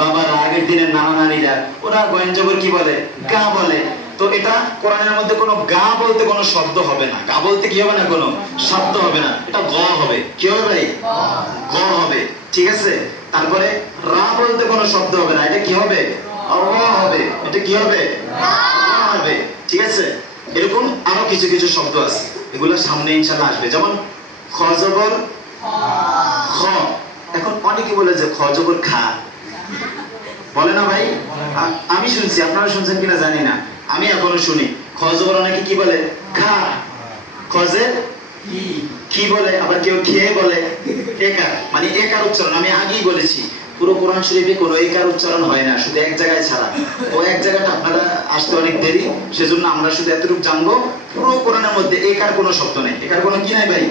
বাবার আগের দিনের নানা নারীরা ওরা গঞ্জবর কি বলে, গা বলে। তো এটা কোরআনের মধ্যে কোনো গা বলতে কোনো শব্দ হবে না, গা বলতে কি হবে না, কোনো শব্দ হবে না, এটা গ হবে। কি হবে ভাই? গ হবে, ঠিক আছে। তারপরে রা বলতে কোনো শব্দ হবে না, এটা কি হবে? র হবে। এটা কি হবে? র হবে, ঠিক আছে। এরকম আরো কিছু কিছু শব্দ আছে, এগুলো সামনে ইনশাআল্লাহ আসবে। যেমন খ জবর খ। এখন অনেকে বলে যে খ জবর খা, বলে না ভাই? আমি শুনছি, আপনারা শুনছেন কিনা জানি না, আমি এখনো শুনি খ জবর অনেকে কি বলে, খা। খজের কি বলে, আবার কেউ খেয়ে বলে একার, মানে একার উচ্চারণ। আমি আগেই বলেছি পুরো কোরআন শরীফে কোনো একার উচ্চারণ হয় না, শুধু এক জায়গায় ছাড়া। ও এক জায়গাটা আপনারা আসতে অনেক দেরি, সেজন্য আমরা শুধু এতটুকু জানবো, পুরো কোরআনের মধ্যে একার কোনো শব্দ নেই। একার কোনো কি নাই ভাই?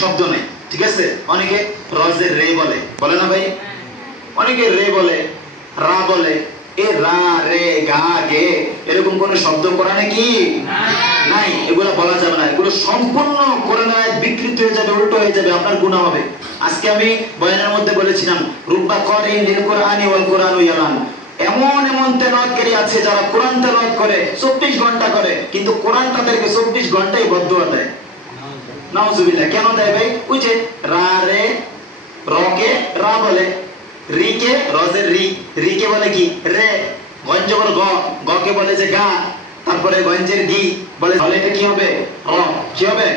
শব্দ নেই, ঠিক আছে। অনেকে রজের রে বলে, বলে না ভাই? অনেকে রে বলে, রা বলে, এ রা রে গা গে, এরকম কোন শব্দ কোরআনে কি নাই। এগুলো বলা যাবে না, এগুলো সম্পূর্ণ কোরআন আয়াত বিকৃত হয়ে যাবে, উল্টো হয়ে যাবে, আপনার গুনাহ হবে। আজকে আমি বয়ানের মধ্যে বলেছিলাম রুব্বা করে লিল কোরআনি ওয়াল কোরআনু ইয়ালান, এমন এমন তেলাওয়াতকারী আছে যারা কোরআন তেলাওয়াত করে 24 ঘন্টা করে, কিন্তু কোরআন তাদেরকে 24 ঘন্টাই বদদুয়া দেয়। নাউজুবিল্লাহ। কেন দেয় ভাই? ওই যে রা রে, রকে রা বলে, রিকে রজের রি, রিকে বলে কি রে, গঞ্জবর গ, গকে বলে যে গা, তারপরে গঞ্জের গি বলে, তাহলে এটা কি হবে? র। কি হবে?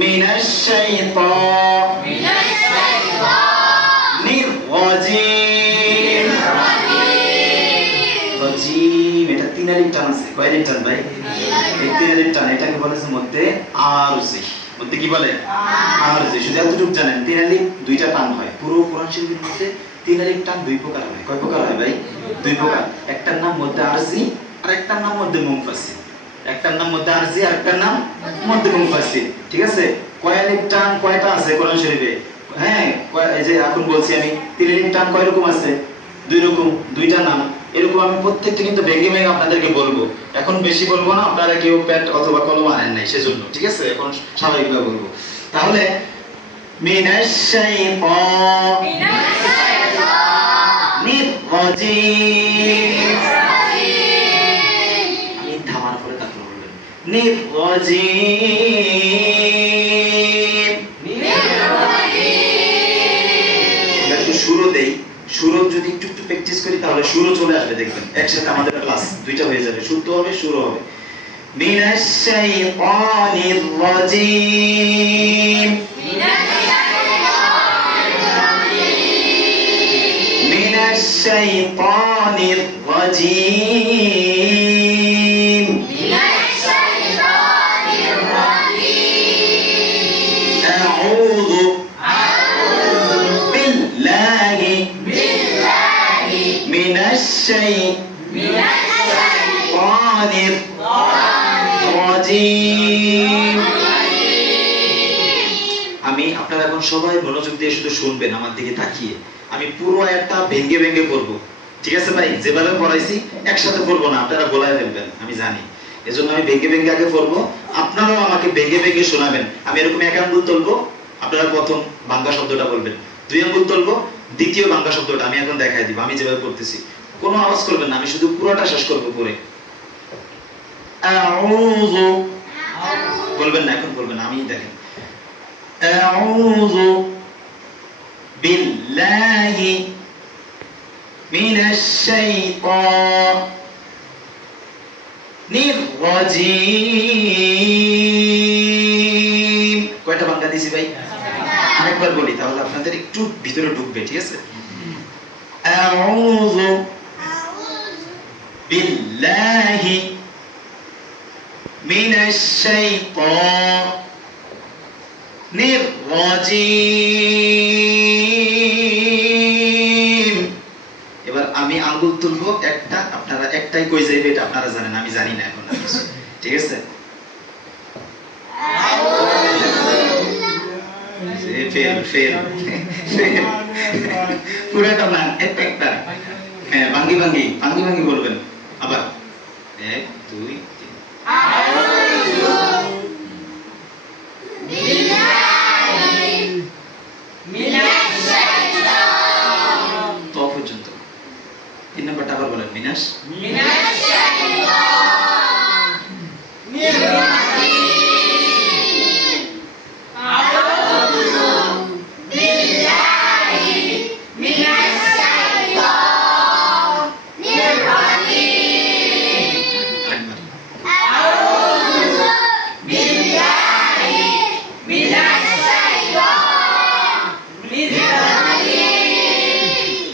মিনাশ শাইতানির রাজিম। রাজিম, এটা তিন আলিফ টান আছে। কয় আলিফ টান ভাই? এই তিন আলিফ টান। এটাকে বলে মধ্যে আরজি, মধ্যে কি বলে? আরজি। শুধু এতটুকু জানেন, তিন আলিফ দুইটা টান হয় পুরো কোরআন শরীফের মধ্যে। তিন আলিফ টান দুই প্রকার হয়। কয় প্রকার হয় ভাই? দুই প্রকার। একটার নাম মধ্যে আরজি, আর একটার নাম মধ্যে মুনফাসিল। একটার নাম মধ্যে আরজি, আর একটার নাম মধ্যে মুনফাসিল, ঠিক আছে। কয় আলিফ টান কয়টা আছে কোরআন শরীফে? হ্যাঁ, এই যে এখন বলছি আমি, তিন আলিফ টান কয় রকম আছে? দুই রকম, দুইটা নাম। এরকম আমি প্রত্যেকটা কিন্তু ভেঙে ভেঙে আপনাদেরকে বলবো। এখন বেশি বলবো না, আপনারা কেউ প্যাড অথবা কলম আনেন নাই সেজন্য, ঠিক আছে। এখন স্বাভাবিকভাবে বলবো। তাহলে মিনাশ শাইতানির রাজিম, আমি থামার পরে তারপর বলবেন নির রাজিম। একটু সুরও দেই, সুরও যদি একটু একটু প্র্যাকটিস করি তাহলে সুরও চলে আসবে, দেখবেন একসাথে আমাদের ক্লাস দুইটা হয়ে যাবে, শুদ্ধ হবে সুরও হবে। মিনাশ শাইতানির রাজিম, মিনাশ শাইতানির রাজিম, আউযু বিল্লাহি মিনাশ শাইতানির রাজিম। আমি আপনারা এখন সবাই মনোযোগ দিয়ে শুধু শুনবেন আমার দিকে তাকিয়ে। আমি পুরো একটা ভেঙ্গে ভেঙ্গে পড়বো, ঠিক আছে ভাই? যেভাবে পড়াইছি একসাথে পড়বো না, আপনারা গোলায় ফেলবেন আমি জানি, এজন্য আমি ভেঙ্গে ভেঙ্গে আগে পড়বো, আপনারাও আমাকে ভেঙ্গে ভেঙ্গে শোনাবেন। আমি এরকম এক আঙ্গুল তুলবো, আপনারা প্রথম বাংলা শব্দটা বলবেন, দুই আঙ্গুল তুলবো, দ্বিতীয় বাংলা শব্দটা আমি এখন দেখাই দিব, আমি যেভাবে পড়তেছি। কোনো আওয়াজ করবেন না, আমি শুধু পুরোটা শেষ করবো পড়ে। আউযু বলবেন না, এখন বলবেন, আমি দেখেন। আউযু বিল্লাহি মিনাশ শাইতানির রাজিম। কয়টা বাংলা দিছি ভাই? আরেকবার বলি তাহলে আপনাদের একটু ভিতরে ঢুকবে, ঠিক আছে। আউযু বিল্লাহি মিনাশ শাইতানির রাজিম। এবার আমি আঙ্গুল তুলবো একটা, আপনারা একটাই কই যাইবে এটা আপনারা জানেন, আমি জানি না এখন কিছু, ঠিক আছে। ফেল ফেল পুরোটা না, একটা। হ্যাঁ, ভাঙ্গি ভাঙ্গি ভাঙ্গি ভাঙ্গি বলবেন। আবার 1 2 3 আউযু বিল্লাহি মিনাশ শাইতানির, তো পর্যন্ত তিন নাম্বারটা আবার বলেন, মিনাশ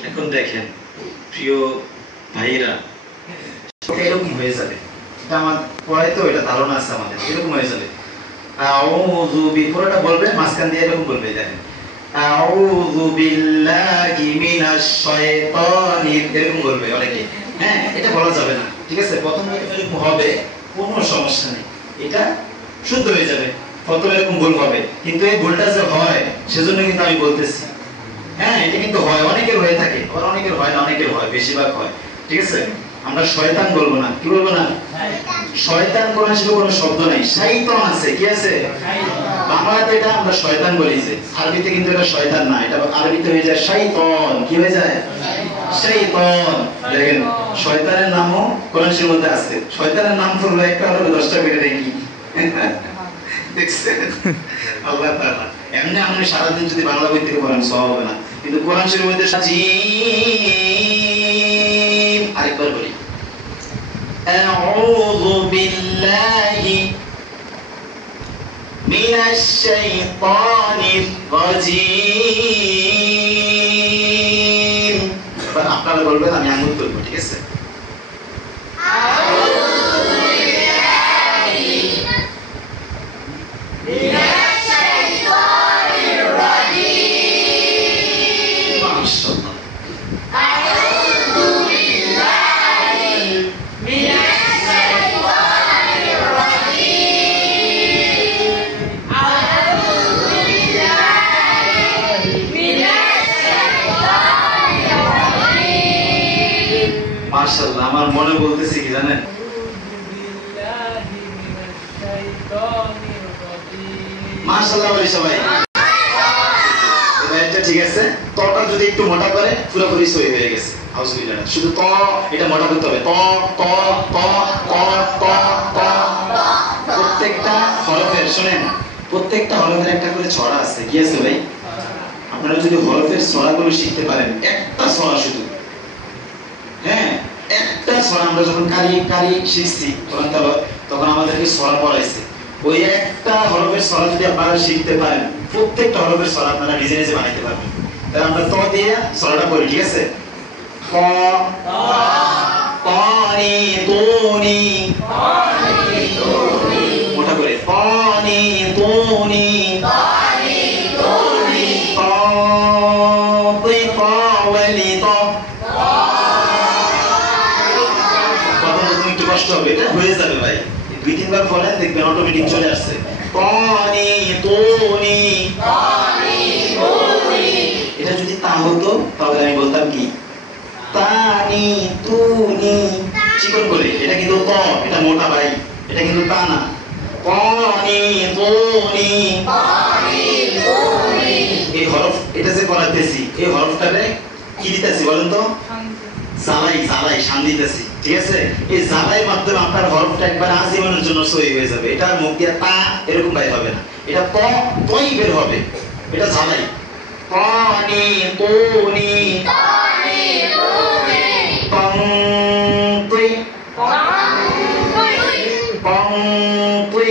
এখন দেখেন প্রিয় ভাইরা, এরকম হয়ে যাবে। এটা আমার পড়াই তো, এটা ধারণা আছে আমাদের, এরকম হয়ে যাবে। আউযু পুরোটা বলবে, মাঝখান দিয়ে এরকম বলবে, দেখেন আউযু বিল্লাহি মিনাশ শাইতানির, এরকম বলবে অনেকে। হ্যাঁ, এটা বলা যাবে না, ঠিক আছে? প্রথমে এরকম হবে, কোনো সমস্যা নেই, এটা শুদ্ধ হয়ে যাবে। প্রথমে এরকম ভুল হবে, কিন্তু এই ভুলটা যে হয় সেজন্য কিন্তু আমি বলতেছি। হ্যাঁ, এটা কিন্তু হয়, অনেকের হয়ে থাকে, আবার অনেকের হয় না, অনেকের হয়, বেশিরভাগ হয়, ঠিক আছে? আমরা শয়তান বলবো না, কি বলবো না? শয়তান কোরআন শরীফে কোনো শব্দ নাই, শাইতান আছে, কি আছে? বাংলাতে এটা আমরা শয়তান বলি, যে আরবিতে কিন্তু এটা শয়তান না, এটা আরবিতে হয়ে যায় শাইতান। কি হয়ে যায়? শাইতান। দেখেন, শয়তানের নামও কোরআন শরীফের মধ্যে আছে। শয়তানের নাম হলো একটা হলো 10টা বেড়ে দেখি, দেখছেন? আল্লাহ তাআলা এমনি আপনি সারাদিন যদি বাংলা বই থেকে পড়েন সওয়াব হবে না, কিন্তু কোরআন শরীফের মধ্যে জিম, আরেকবার বলি, আউযু বিল্লাহি মিনাশ শাইতানির রাজিম। আপনারা বলবেন, আমি আঙুল তুলবো, ঠিক আছে? মাশাআল্লাহ, আমার মনে বলতেছে কি জানেন, মাশাআল্লাহ বলি সবাই। এটা ঠিক আছে, তটা যদি একটু মোটা করে পুরোপুরি সই হয়ে গেছে। আউযুবিল্লাহ, শুধু ত এটা মোটা করতে হবে, ত ত ত ত ত ত। প্রত্যেকটা হরফের, শুনেন, প্রত্যেকটা হরফের একটা করে ছড়া আছে, কি আছে ভাই? আপনারা যদি হরফের ছড়াগুলো শিখতে পারেন, একটা ছড়া শুধু, হ্যাঁ, একটা ছড়া, আমরা যখন কারি শিখছি কোরআন তেলাওয়াত, তখন আমাদেরকে ছড়া পড়াইছে। ওই একটা হরফের ছড়া যদি আপনারা শিখতে পারেন, প্রত্যেকটা হরফের ছড়া আপনারা নিজে নিজে বানাইতে পারবেন। তাহলে আমরা ত দিয়ে ছড়াটা পড়ি, ঠিক আছে? ক পানি তোনি, মোটা করে, পানি তোনি, কষ্ট হবে, এটা হয়ে যাবে ভাই, 2-3 বার পড়েন, দেখবেন অটোমেটিক চলে আসছে। পানি তোনি, এটা যদি তা হতো তাহলে আমি বলতাম কি, তানি তুনি, চিকন করে। এটা কিন্তু ত, এটা মোটা ভাই, এটা কিন্তু তা না। পানি তোনি, এই হরফ, এটা যে পড়াতেছি, এই হরফটারে কি দিতেছি বলেন তো? জালাই, জালাই, শান দিতেছি, ঠিক আছে? এই জালাই মাধ্যমে আপনার হরফটা একবার আজীবনের জন্য সহি হয়ে যাবে। এটা মুখ দিয়ে তা এরকম বাইর হবে না, এটা ত তই বের হবে, এটা জালাই। পানি তোনি, পং তুই, পং তুই।